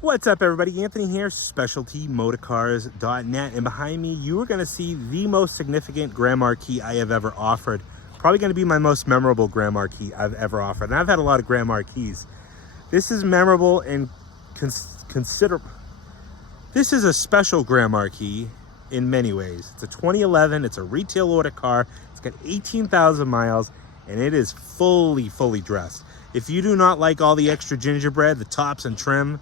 What's up, everybody? Anthony here, specialtymotorcars.net, and behind me you are going to see the most significant Grand Marquis I have ever offered. Probably going to be my most memorable Grand Marquis I've ever offered, and I've had a lot of Grand Marquis. This is memorable and considerable. This is a special Grand Marquis in many ways. It's a 2011, it's a retail order car, it's got 18,000 miles, and it is fully dressed. If you do not like all the extra gingerbread, the tops and trim,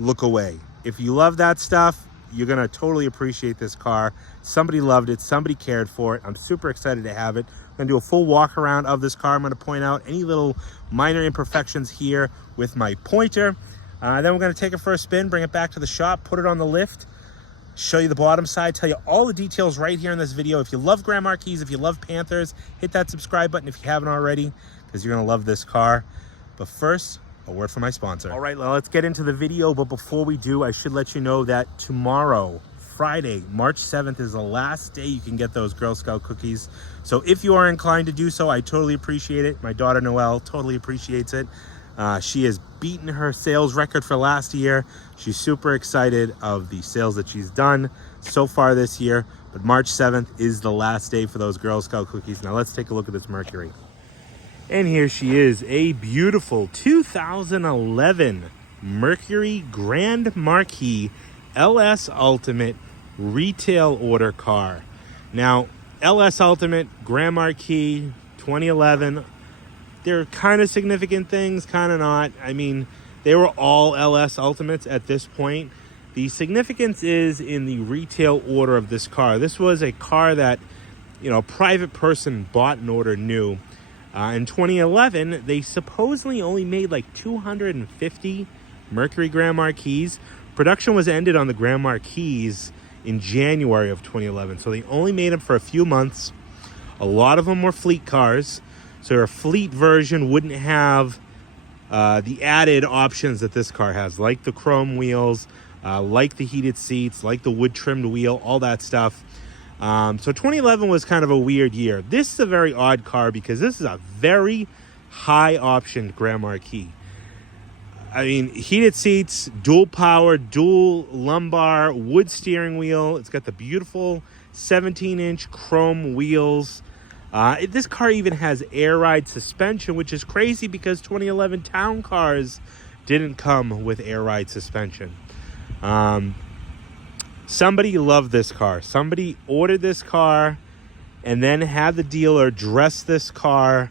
look away. If you love that stuff, you're gonna totally appreciate this car. Somebody loved it, somebody cared for it. I'm super excited to have it. I'm gonna do a full walk around of this car. I'm gonna point out any little minor imperfections here with my pointer. Then we're gonna take it for a spin, bring it back to the shop, put it on the lift, show you the bottom side, tell you all the details right here in this video. If you love Grand Marquis, if you love Panthers, hit that subscribe button if you haven't already, because you're gonna love this car. But first, a word from my sponsor. All right, well, let's get into the video, but before we do, I should let you know that tomorrow, Friday, March 7th, is the last day you can get those Girl Scout cookies. So if you are inclined to do so, I totally appreciate it. My daughter Noelle totally appreciates it. She has beaten her sales record for last year. She's super excited of the sales that she's done so far this year, but March 7th is the last day for those Girl Scout cookies. Now let's take a look at this Mercury. And here she is, a beautiful 2011 Mercury Grand Marquis LS Ultimate retail order car. Now, LS Ultimate, Grand Marquis, 2011, they're kind of significant things, kind of not. I mean, they were all LS Ultimates at this point. The significance is in the retail order of this car. This was a car that, you know, a private person bought and ordered new. In 2011, they supposedly only made like 250 Mercury Grand Marquis. Production was ended on the Grand Marquis in January of 2011, so they only made them for a few months. A lot of them were fleet cars, so a fleet version wouldn't have the added options that this car has, like the chrome wheels, like the heated seats, like the wood-trimmed wheel, all that stuff. So 2011 was kind of a weird year. This is a very odd car because this is a very high-optioned Grand Marquis. I mean, heated seats, dual power, dual lumbar, wood steering wheel. It's got the beautiful 17-inch chrome wheels. This car even has air ride suspension, which is crazy because 2011 town cars didn't come with air ride suspension. Somebody loved this car. Somebody ordered this car and then had the dealer dress this car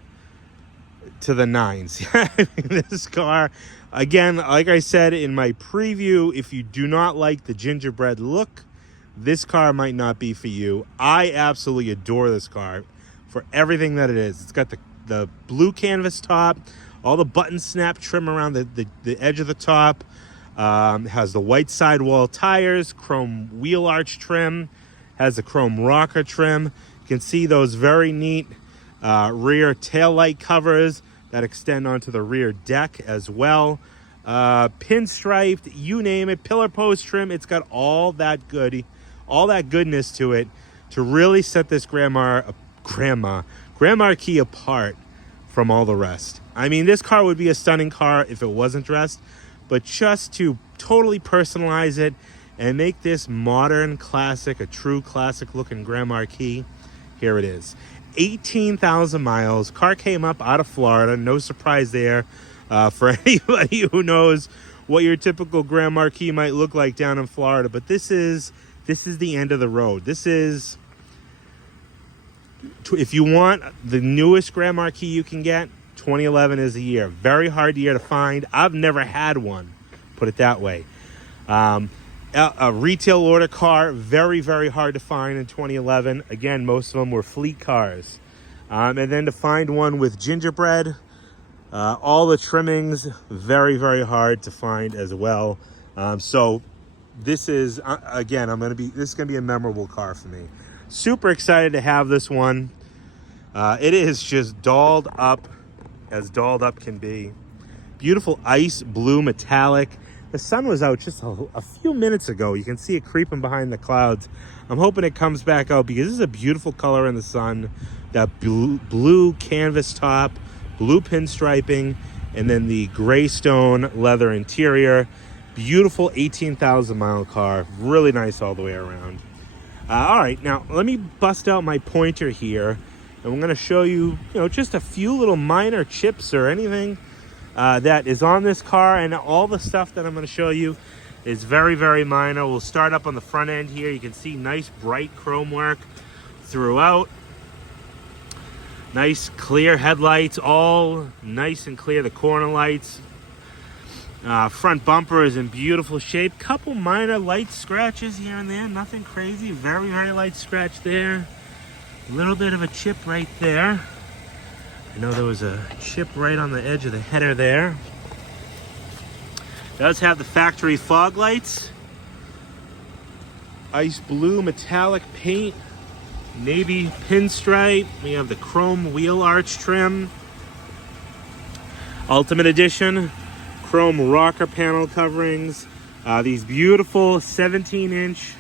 to the nines. This car, again, like I said in my preview, if you do not like the gingerbread look, this car might not be for you. I absolutely adore this car for everything that it is. It's got the blue canvas top, all the button snap trim around the edge of the top. Has the white sidewall tires, chrome wheel arch trim, has the chrome rocker trim. You can see those very neat rear taillight covers that extend onto the rear deck as well. Pinstriped, you name it, pillar post trim. It's got all that goodness to it to really set this Grand Marquis apart from all the rest. I mean, this car would be a stunning car if it wasn't dressed. But just to totally personalize it and make this modern classic, a true classic looking Grand Marquis, here it is. 18,000 miles. Car came up out of Florida. No surprise there for anybody who knows what your typical Grand Marquis might look like down in Florida. But this is the end of the road. This is, if you want the newest Grand Marquis you can get, 2011 is the year. Very hard year to find. I've never had one, put it that way. A retail order car, very hard to find in 2011. Again, most of them were fleet cars. And then to find one with gingerbread, all the trimmings, very hard to find as well. So this is, again, this is gonna be a memorable car for me. Super excited to have this one. It is just dolled up, as dolled up can be. Beautiful ice blue metallic. The sun was out just a few minutes ago. You can see it creeping behind the clouds. I'm hoping it comes back out because this is a beautiful color in the sun. That blue canvas top, blue pinstriping, and then the gray stone leather interior. Beautiful 18,000 mile car. Really nice all the way around. All right, now let me bust out my pointer here, and we're going to show you, just a few little minor chips or anything that is on this car. And all the stuff that I'm going to show you is very, very minor. We'll start up on the front end here. You can see nice bright chrome work throughout. Nice clear headlights, all nice and clear. The corner lights. Front bumper is in beautiful shape. Couple minor light scratches here and there. Nothing crazy. Very, very light scratch there. A little bit of a chip right there. I know there was a chip right on the edge of the header there. Does have the factory fog lights. Ice blue metallic paint. Navy pinstripe. We have the chrome wheel arch trim. Ultimate Edition. Chrome rocker panel coverings. These beautiful 17-inch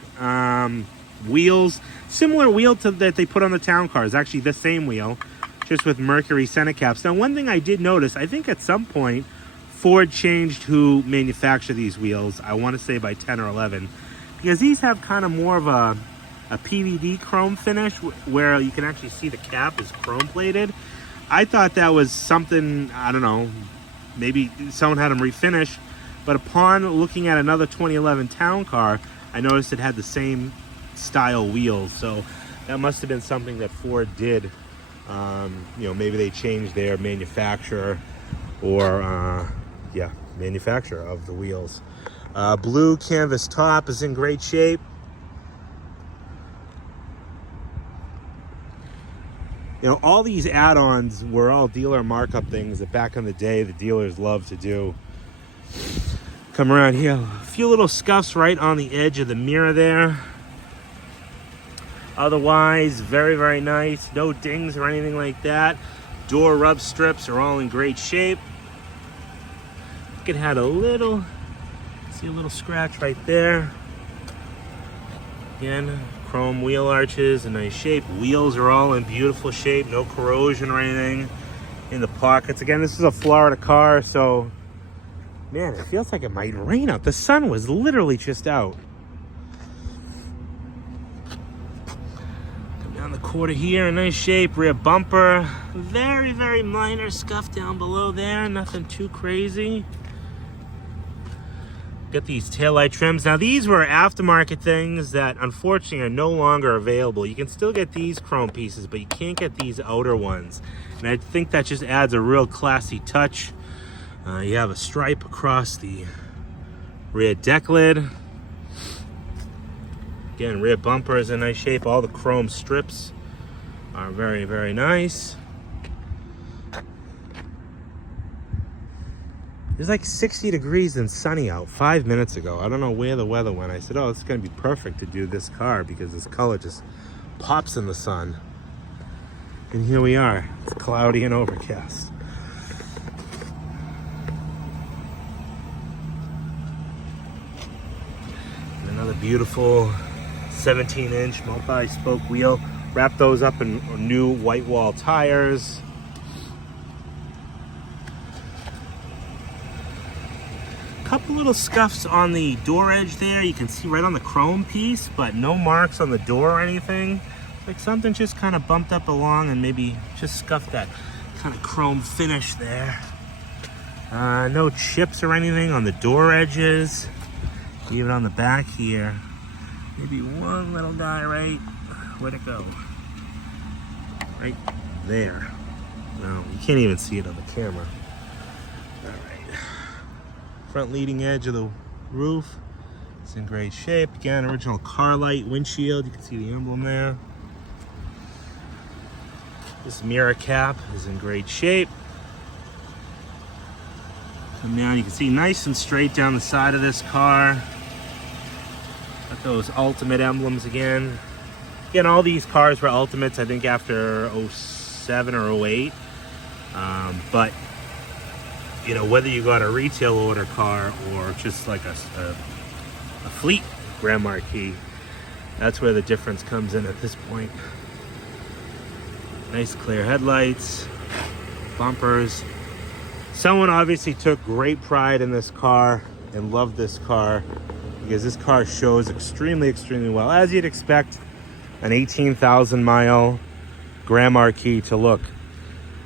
wheels. Similar wheel that they put on the town cars. Actually, the same wheel, just with Mercury center caps. Now, one thing I did notice, I think at some point, Ford changed who manufactured these wheels. I want to say by 10 or 11. Because these have kind of more of a PVD chrome finish where you can actually see the cap is chrome plated. I thought that was something, I don't know, maybe someone had them refinished, but upon looking at another 2011 town car, I noticed it had the same style wheels. So that must have been something that Ford did. Maybe they changed their manufacturer or, manufacturer of the wheels. Blue canvas top is in great shape. All these add-ons were all dealer markup things that back in the day the dealers loved to do. Come around here, a few little scuffs right on the edge of the mirror there. Otherwise, very, very nice. No dings or anything like that. Door rub strips are all in great shape. It had a little scratch right there. Again, chrome wheel arches, a nice shape. Wheels are all in beautiful shape, no corrosion or anything in the pockets. Again, this is a Florida car, so man, it feels like it might rain out. The sun was literally just out. Come down the quarter here, a nice shape. Rear bumper, very, very minor scuff down below there, nothing too crazy. Got these taillight trims. Now these were aftermarket things that unfortunately are no longer available. You can still get these chrome pieces, but you can't get these outer ones. And I think that just adds a real classy touch. You have a stripe across the rear deck lid. Again, rear bumper is in nice shape. All the chrome strips are very, very nice. It was like 60 degrees and sunny out 5 minutes ago. I don't know where the weather went. I said, oh, it's going to be perfect to do this car because this color just pops in the sun. And here we are. It's cloudy and overcast. And another beautiful 17-inch multi-spoke wheel. Wrap those up in new white wall tires. Couple little scuffs on the door edge there. You can see right on the chrome piece, but no marks on the door or anything. Like something just kind of bumped up along and maybe just scuffed that kind of chrome finish there. No chips or anything on the door edges. Even on the back here. Maybe one little guy right, where'd it go? Right there. No, you can't even see it on the camera. Front leading edge of the roof, it's in great shape. Again, original car light windshield, you can see the emblem there. This mirror cap is in great shape. Come down, you can see nice and straight down the side of this car. Got those ultimate emblems again. Again, all these cars were ultimates, I think after 07 or 08. But whether you got a retail order car or just like a fleet Grand Marquis, that's where the difference comes in at this point. Nice clear headlights, bumpers. Someone obviously took great pride in this car and love this car because this car shows extremely, extremely well, as you'd expect an 18,000 mile Grand Marquis to look.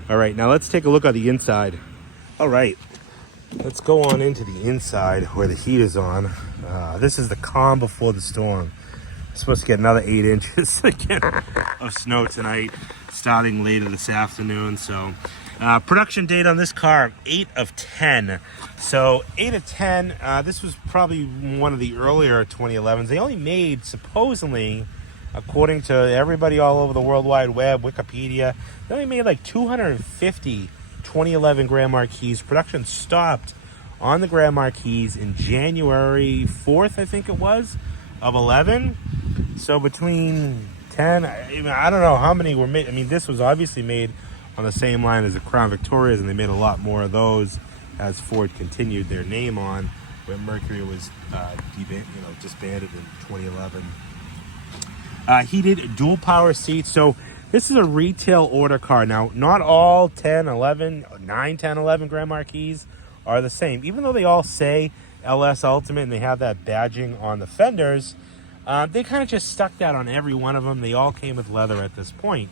All right, now let's take a look at the inside. All right, let's go on into the inside where the heat is on. This is the calm before the storm. Supposed to get another 8 inches again of snow tonight, starting later this afternoon. So production date on this car, 8 of 10. So 8 of 10, this was probably one of the earlier 2011s. They only made, supposedly, according to everybody all over the World Wide Web, Wikipedia, they only made like 250 2011 Grand Marquis. Production stopped on the Grand Marquis in January 4th, I think it was, of 11. So between 10, I don't know how many were made. I mean, this was obviously made on the same line as the Crown Victorias, and they made a lot more of those as Ford continued their name on when Mercury was disbanded in 2011. Heated dual power seats. So this is a retail order car. Now, not all 10, 11, 9, 10, 11 Grand Marquis are the same. Even though they all say LS Ultimate and they have that badging on the fenders, they kind of just stuck that on every one of them. They all came with leather at this point.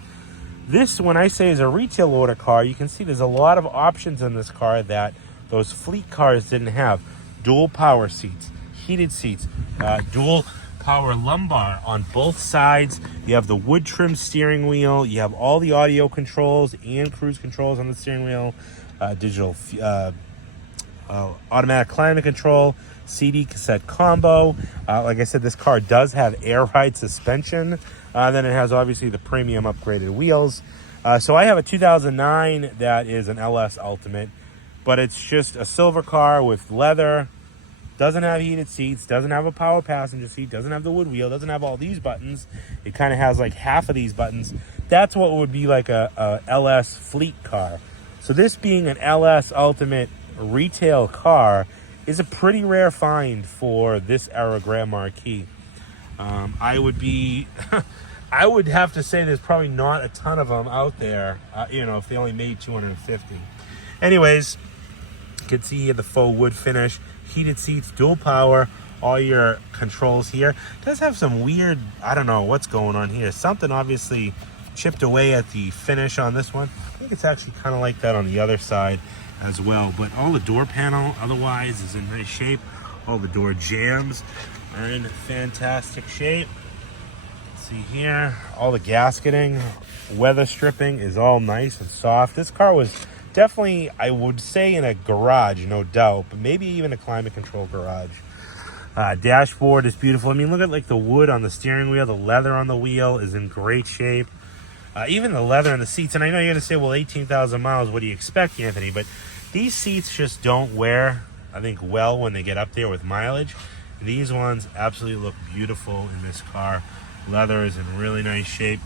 This, when I say is a retail order car, you can see there's a lot of options in this car that those fleet cars didn't have. Dual power seats, heated seats, dual power lumbar on both sides. You have the wood trim steering wheel. You have all the audio controls and cruise controls on the steering wheel. Digital automatic climate control, CD cassette combo. Like I said, this car does have air ride suspension. Then it has obviously the premium upgraded wheels. So I have a 2009 that is an LS Ultimate, but it's just a silver car with leather. Doesn't have heated seats, doesn't have a power passenger seat, doesn't have the wood wheel, doesn't have all these buttons. It kind of has like half of these buttons. That's what would be like a LS fleet car. So this being an LS Ultimate retail car is a pretty rare find for this era Grand Marquis. I would have to say there's probably not a ton of them out there, if they only made 250. Anyways, you can see the faux wood finish. Heated seats, dual power, all your controls here. It does have some weird, I don't know what's going on here. Something obviously chipped away at the finish on this one. I think it's actually kind of like that on the other side as well. But all the door panel otherwise is in nice shape. All the door jambs are in fantastic shape. See here, all the gasketing, weather stripping is all nice and soft. This car was definitely, I would say, in a garage, no doubt, but maybe even a climate control garage. Dashboard is beautiful. I mean, look at like the wood on the steering wheel. The leather on the wheel is in great shape. Even the leather in the seats. And I know you're going to say, well, 18,000 miles, what do you expect, Anthony? But these seats just don't wear, I think, well when they get up there with mileage. These ones absolutely look beautiful in this car. Leather is in really nice shape.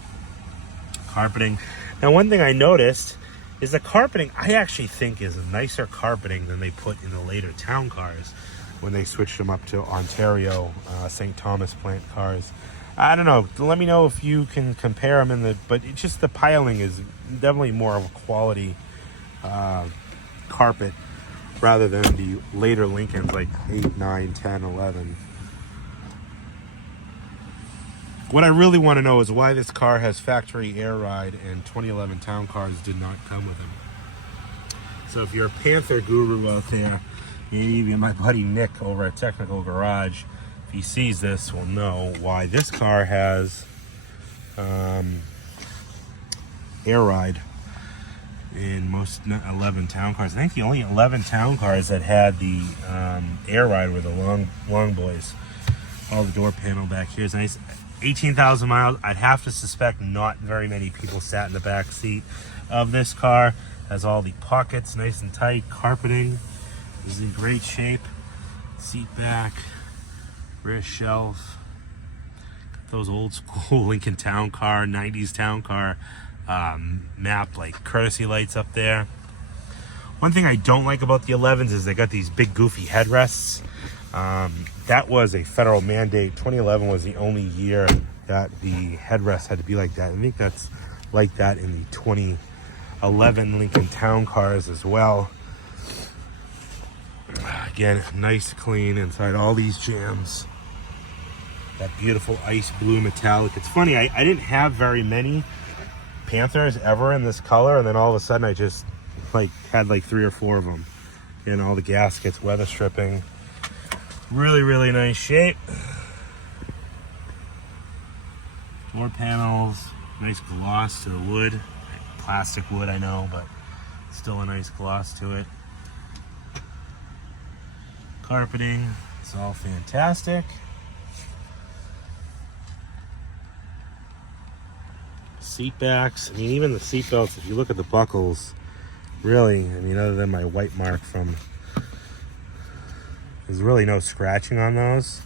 Carpeting. Now, one thing I noticed is the carpeting, I actually think, is nicer carpeting than they put in the later town cars when they switched them up to Ontario, St. Thomas plant cars. I don't know. Let me know if you can compare them but it's just the piling is definitely more of a quality carpet rather than the later Lincolns like 8, 9, 10, 11. What I really want to know is why this car has factory air ride and 2011 town cars did not come with them. So if you're a Panther guru out there, maybe even my buddy Nick over at Technical Garage, if he sees this, will know why this car has air ride in most 11 town cars. I think the only 11 town cars that had the air ride were the long boys. All the door panel back here is nice. 18,000 miles. I'd have to suspect not very many people sat in the back seat of this car. Has all the pockets nice and tight. Carpeting is in great shape. Seat back, rear shelf. Got those old school Lincoln town car, 90s town car map, like courtesy lights up there. One thing I don't like about the 11s is they got these big goofy headrests. That was a federal mandate. 2011 was the only year that the headrest had to be like that. I think that's like that in the 2011 Lincoln Town cars as well. Again, nice clean inside all these jams. That beautiful ice blue metallic. It's funny, I didn't have very many Panthers ever in this color, and then all of a sudden I just had like 3 or 4 of them. And all the gaskets, weather stripping. Really, really nice shape. Door panels, nice gloss to the wood. Plastic wood, I know, but still a nice gloss to it. Carpeting, it's all fantastic. Seat backs, I mean, even the seat belts, if you look at the buckles, really, I mean, other than my white mark from, there's really no scratching on those.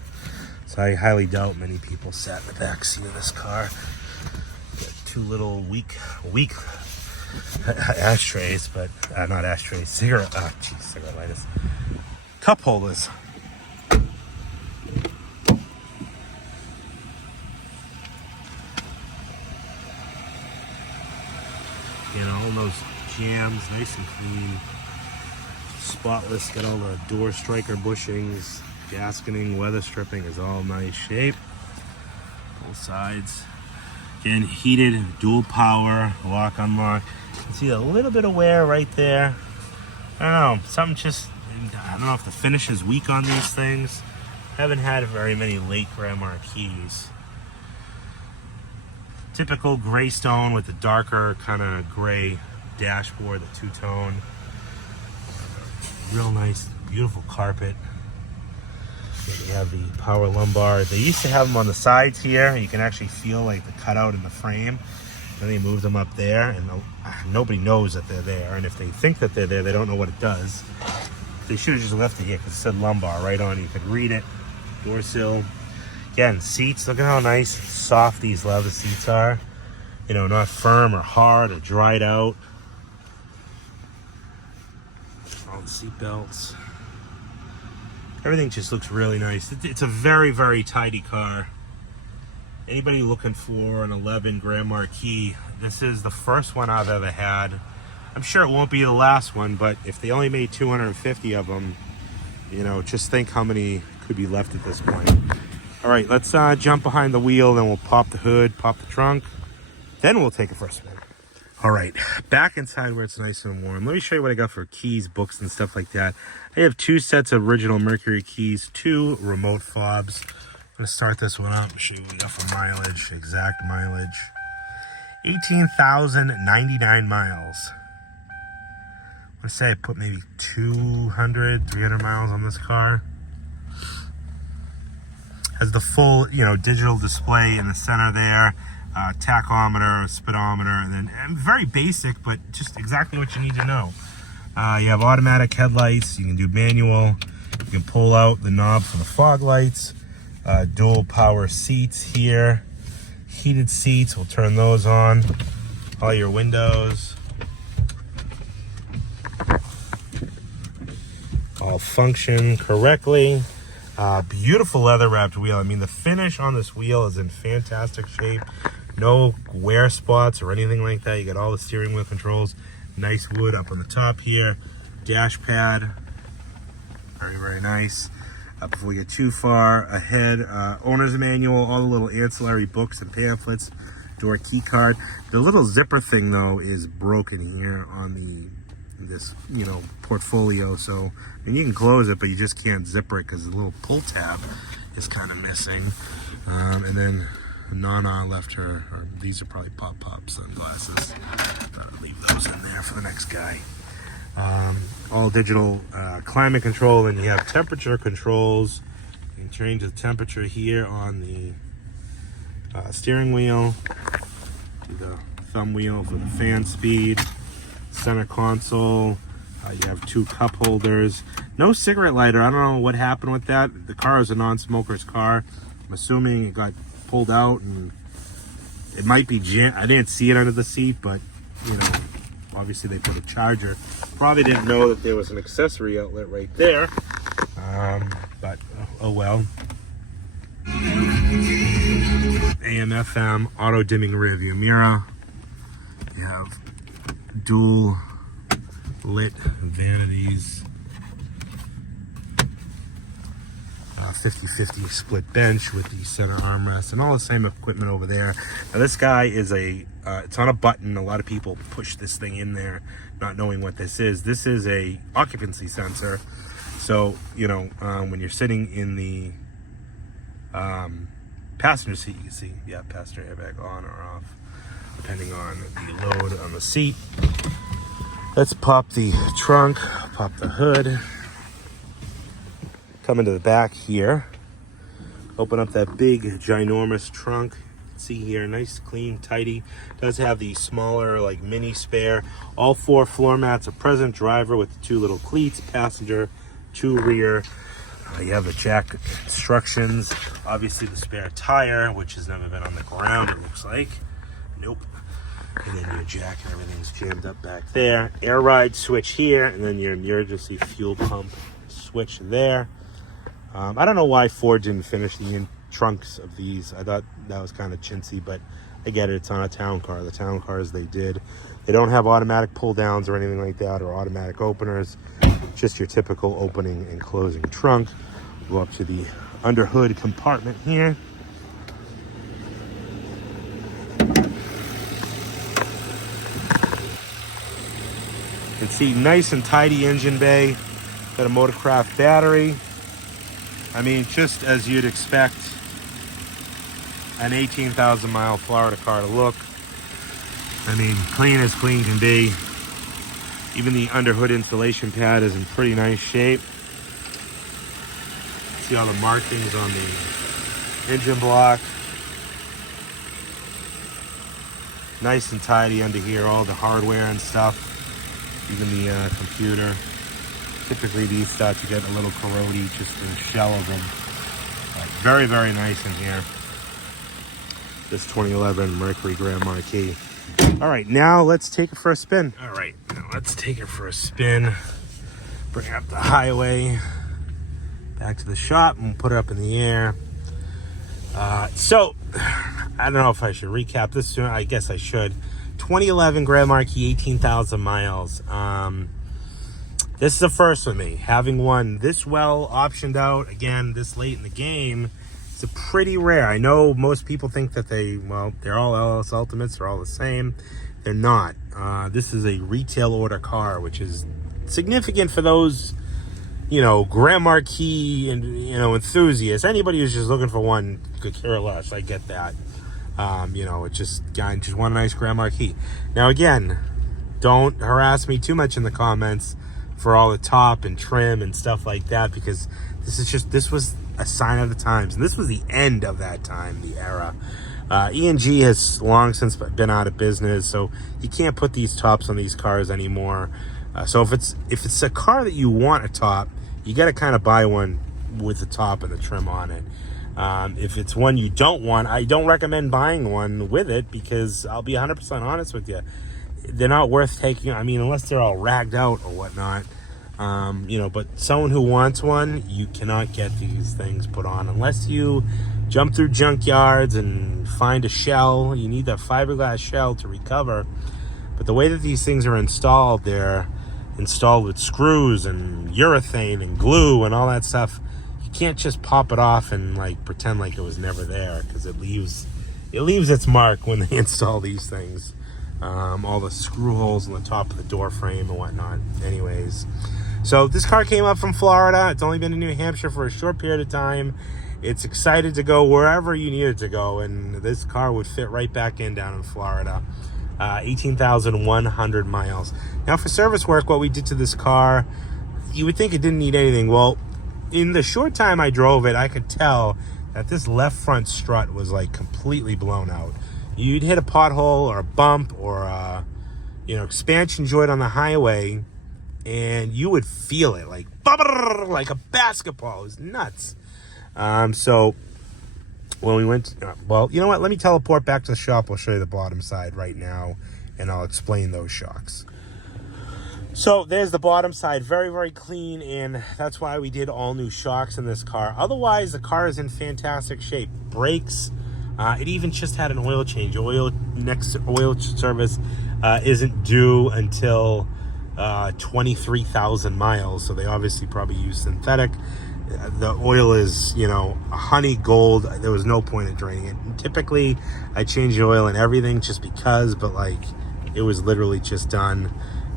So I highly doubt many people sat in the back seat of this car. Got 2 little weak ashtrays, but not ashtrays, cigarette lighters. Cup holders. You know, all those jams, nice and clean, spotless. Got all the door striker bushings, gasketing, weather stripping is all nice shape. Both sides. Again, heated, dual power, lock, unlock. You can see a little bit of wear right there. I don't know, something just, I don't know if the finish is weak on these things. Haven't had very many late Grand Marquis. Typical gray stone with the darker kind of gray dashboard, the two-tone. Real nice, beautiful carpet. You have the power lumbar. They used to have them on the sides here. You can actually feel like the cutout in the frame. Then they moved them up there, and nobody knows that they're there. And if they think that they're there, they don't know what it does. They should have just left it here because it said lumbar right on it. You could read it. Door sill. Again, seats. Look at how nice, soft these leather seats are. You know, not firm or hard or dried out. All the seat belts. Everything just looks really nice. It's a very, very tidy car. Anybody looking for an 11 Grand Marquis, this is the first one I've ever had. I'm sure it won't be the last one, but if they only made 250 of them, you know, just think how many could be left at this point. All right, let's jump behind the wheel, then we'll pop the hood, pop the trunk, then we'll take it for a spin. All right, back inside where it's nice and warm. Let me show you what I got for keys, books, and stuff like that. I have 2 sets of original Mercury keys, 2 remote fobs. I'm gonna start this one up and show you what we got for mileage, exact mileage. 18,099 miles. I want to say I put maybe 200, 300 miles on this car. Has the full, you know, digital display in the center there, tachometer, speedometer, and then very basic, but just exactly what you need to know. You have automatic headlights. You can do manual. You can pull out the knob for the fog lights. Dual power seats here. Heated seats. We'll turn those on. All your windows. All function correctly. Beautiful leather wrapped wheel. I mean, the finish on this wheel is in fantastic shape. No wear spots or anything like that. You got all the steering wheel controls. Nice wood up on the top here. Dash pad. Very, very nice. Before we get too far ahead, owner's manual, all the little ancillary books and pamphlets, door key card. The little zipper thing though is broken here on this, you know, portfolio. So, I mean, you can close it, but you just can't zipper it because the little pull tab is kind of missing. And then Nana left her, or these are probably pop sunglasses. I'll leave those in there for the next guy. All digital climate control, and you have temperature controls. You can change the temperature here on the steering wheel. Do the thumb wheel for the fan speed. Center console. You have 2 cup holders. No cigarette lighter. I don't know what happened with that. The car is a non-smoker's car. I'm assuming it got pulled out, and it might be I didn't see it under the seat, but you know, obviously they put a charger. Probably didn't know that there was an accessory outlet right there, but oh well. AM FM auto dimming rear view mirror. You have dual lit vanities. 50-50 split bench with the center armrest and all the same equipment over there. Now this guy is it's on a button. A lot of people push this thing in there not knowing what this is. This is a occupancy sensor. So, you know, when you're sitting in the passenger seat, you can see, yeah, passenger airbag on or off, depending on the load on the seat. Let's pop the trunk, pop the hood. Come into the back here. Open up that big, ginormous trunk. See here, nice, clean, tidy. Does have the smaller, like, mini spare. All 4 floor mats are present. Driver with the 2 little cleats. Passenger, 2 rear. You have the jack instructions. Obviously the spare tire, which has never been on the ground, it looks like. Nope. And then your jack and everything's jammed up back there. Air ride switch here, and then your emergency fuel pump switch there. I don't know why Ford didn't finish the trunks of these. I thought that was kind of chintzy, but I get it. It's on a town car. The town cars, they did. They don't have automatic pull downs or anything like that, or automatic openers. Just your typical opening and closing trunk. Go up to the underhood compartment here. You can see nice and tidy engine bay. Got a Motorcraft battery. I mean, just as you'd expect an 18,000 mile Florida car to look. I mean, clean as clean can be. Even the underhood insulation pad is in pretty nice shape. See all the markings on the engine block. Nice and tidy under here, all the hardware and stuff. Even the computer. Typically these start to get a little corrody, just the shell of them. But very, very nice in here. This 2011 Mercury Grand Marquis. All right, now let's take it for a spin. All right, now let's take it for a spin. Bring it up the highway, back to the shop, and put it up in the air. So, I don't know if I should recap this soon. I guess I should. 2011 Grand Marquis, 18,000 miles. This is the first for me. Having one this well optioned out, again, this late in the game, it's a pretty rare. I know most people think that they're all LS Ultimates, they're all the same. They're not. This is a retail order car, which is significant for those, you know, Grand Marquis and, you know, enthusiasts. Anybody who's just looking for one could care less. I get that. You know, it's just want a nice Grand Marquis. Now, again, don't harass me too much in the comments for all the top and trim and stuff like that, because this was a sign of the times, and this was the end of that time, the era. E&G has long since been out of business, so you can't put these tops on these cars anymore. So if it's a car that you want a top, you got to kind of buy one with the top and the trim on it. If it's one you don't want, I don't recommend buying one with it, because I'll be 100% honest with you, they're not worth taking. I mean, unless they're all ragged out or whatnot. You know, but someone who wants one, you cannot get these things put on unless you jump through junkyards and find a shell. You need that fiberglass shell to recover. But the way that these things are installed, they're installed with screws and urethane and glue and all that stuff. You can't just pop it off and like pretend like it was never there, because it leaves its mark when they install these things. All the screw holes on the top of the door frame and whatnot. Anyways, so this car came up from Florida. It's only been in New Hampshire for a short period of time. It's excited to go wherever you need it to go, and this car would fit right back in down in Florida. 18,100 miles. Now for service work, what we did to this car, you would think it didn't need anything. Well, in the short time I drove it, I could tell that this left front strut was like completely blown out. You'd hit a pothole or a bump or a, expansion joint on the highway, and you would feel it like a basketball. It was nuts. So when we went, well, you know what? Let me teleport back to the shop. I'll show you the bottom side right now, and I'll explain those shocks. So there's the bottom side, very, very clean, and that's why we did all new shocks in this car. Otherwise, the car is in fantastic shape. Brakes. It even just had an oil change. Next oil service isn't due until 23,000 miles, so they obviously probably use synthetic. The oil is, you know, honey gold. There was no point in draining it. And typically, I change the oil and everything just because, but like, it was literally just done,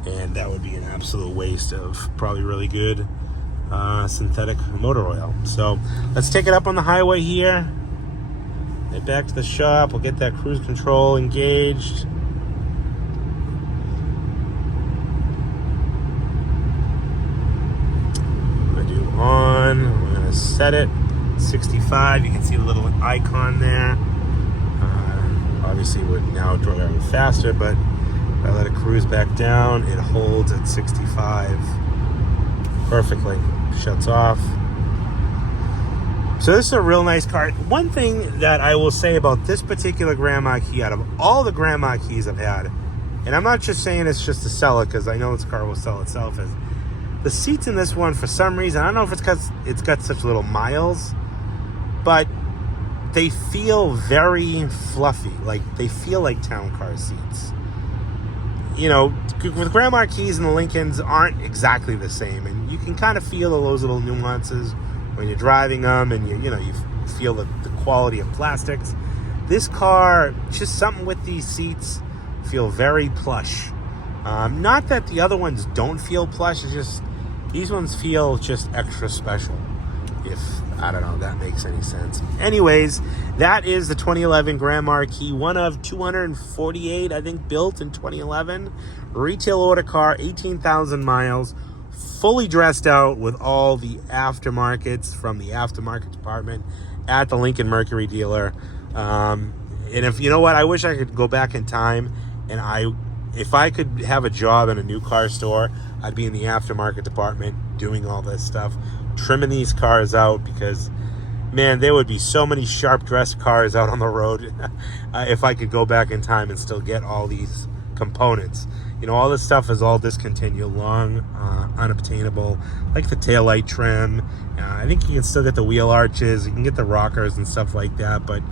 and that would be an absolute waste of probably really good synthetic motor oil. So let's take it up on the highway here. Get back to the shop. We'll get that cruise control engaged. On, I'm going to set it 65. You can see the little icon there. Obviously would now drive faster, but if I let it cruise back down, it holds at 65 perfectly. Shuts off. So this is a real nice car. One thing that I will say about this particular Grand Marquis, out of all the Grand Marquis I've had, and I'm not just saying it's just to sell it, because I know this car will sell itself, is the seats in this one, for some reason, I don't know if it's because it's got such little miles, but they feel very fluffy. Like, they feel like town car seats. You know, with Grand Marquis and the Lincolns aren't exactly the same, and you can kind of feel those little nuances when you're driving them, and you feel the quality of plastics. This car, just something with these seats, feel very plush. Not that the other ones don't feel plush, it's just these ones feel just extra special, if, I don't know, that makes any sense. Anyways, that is the 2011 Grand Marquis, one of 248, I think, built in 2011. Retail order car, 18,000 miles, fully dressed out with all the aftermarkets from the aftermarket department at the Lincoln Mercury dealer. And if, you know what, I wish I could go back in time, and if I could have a job in a new car store, I'd be in the aftermarket department doing all this stuff, trimming these cars out, because, man, there would be so many sharp dressed cars out on the road if I could go back in time and still get all these components. You know, all this stuff is all discontinued, long, unobtainable, like the taillight trim. I think you can still get the wheel arches, you can get the rockers and stuff like that, but,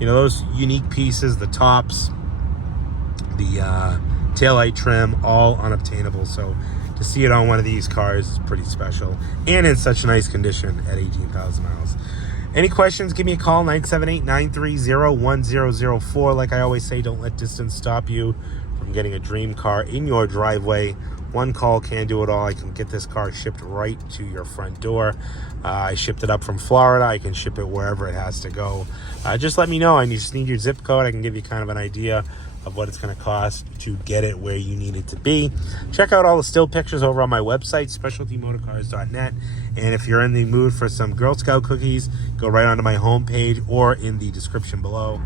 you know, those unique pieces, the tops, the taillight trim, all unobtainable. So to see it on one of these cars is pretty special, and in such nice condition at 18,000 miles. Any questions, give me a call, 978-930-1004. Like I always say, don't let distance stop you from getting a dream car in your driveway. One call can do it all. I can get this car shipped right to your front door. I shipped it up from Florida. I can ship it wherever it has to go. Just let me know. I just need your zip code. I can give you kind of an idea of what it's going to cost to get it where you need it to be. Check out all the still pictures over on my website, specialtymotorcars.net. And if you're in the mood for some Girl Scout cookies, go right onto my homepage or in the description below.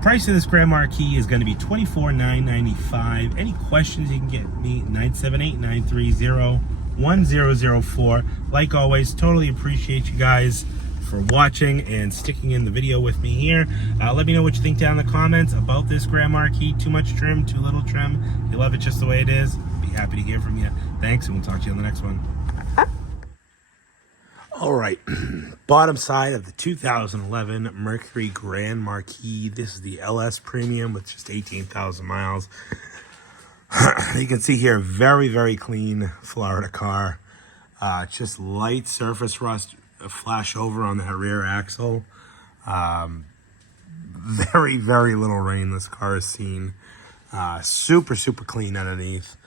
Price of this Grand Marquis is going to be $24,995. Any questions, you can get me, 978-930-1004. Like always, totally appreciate you guys for watching and sticking in the video with me here. Let me know what you think down in the comments about this Grand Marquis. Too much trim, too little trim. You love it just the way it is. Be happy to hear from you. Thanks, and we'll talk to you on the next one. All right, bottom side of the 2011 Mercury Grand Marquis. This is the LS Premium with just 18,000 miles. You can see here, very, very clean Florida car. Just light surface rust, flash over on that rear axle. Very, very little rain this car has seen. Super, super clean underneath.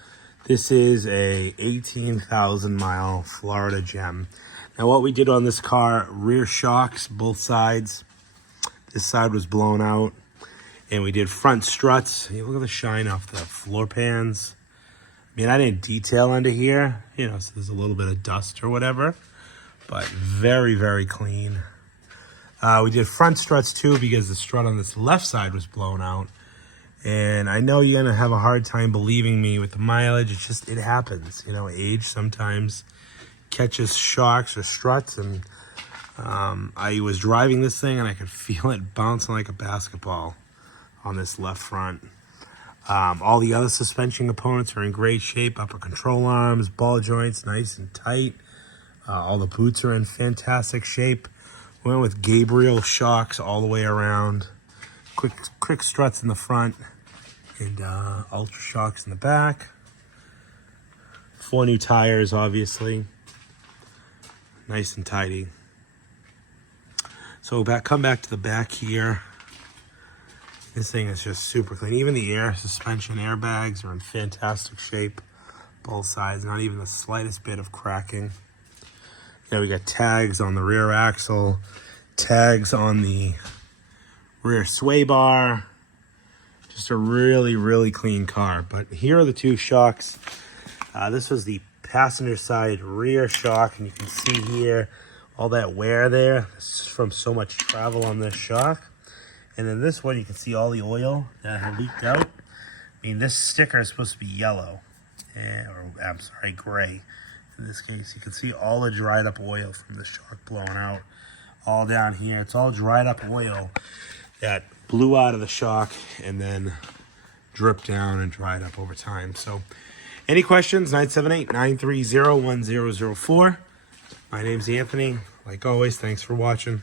This is a 18,000 mile Florida gem. Now what we did on this car, rear shocks, both sides. This side was blown out. And we did front struts. Hey, look at the shine off the floor pans. I mean, I didn't detail under here, you know, so there's a little bit of dust or whatever. But very, very clean. We did front struts too, because the strut on this left side was blown out. And I know you're gonna have a hard time believing me with the mileage. It's just, it happens. You know, age sometimes catches shocks or struts. And I was driving this thing and I could feel it bouncing like a basketball on this left front. All the other suspension components are in great shape. Upper control arms, ball joints, nice and tight. All the boots are in fantastic shape. Went with Gabriel shocks all the way around. Quick struts in the front and Ultra shocks in the back. 4 new tires, obviously. nice and tidy. So come back to the back here. This thing is just super clean. Even the air suspension airbags are in fantastic shape. Both sides, not even the slightest bit of cracking. Yeah, we got tags on the rear axle, tags on the rear sway bar. Just a really, really clean car. But here are the two shocks. This was the passenger side rear shock, and you can see here all that wear there. This is from so much travel on this shock. And then this one, you can see all the oil that had leaked out. I mean, this sticker is supposed to be yellow, or I'm sorry, gray. In this case, you can see all the dried up oil from the shock blowing out. All down here, it's all dried up oil that blew out of the shock and then dripped down and dried up over time. So, any questions? 978-930-1004. My name's Anthony. Like always, thanks for watching.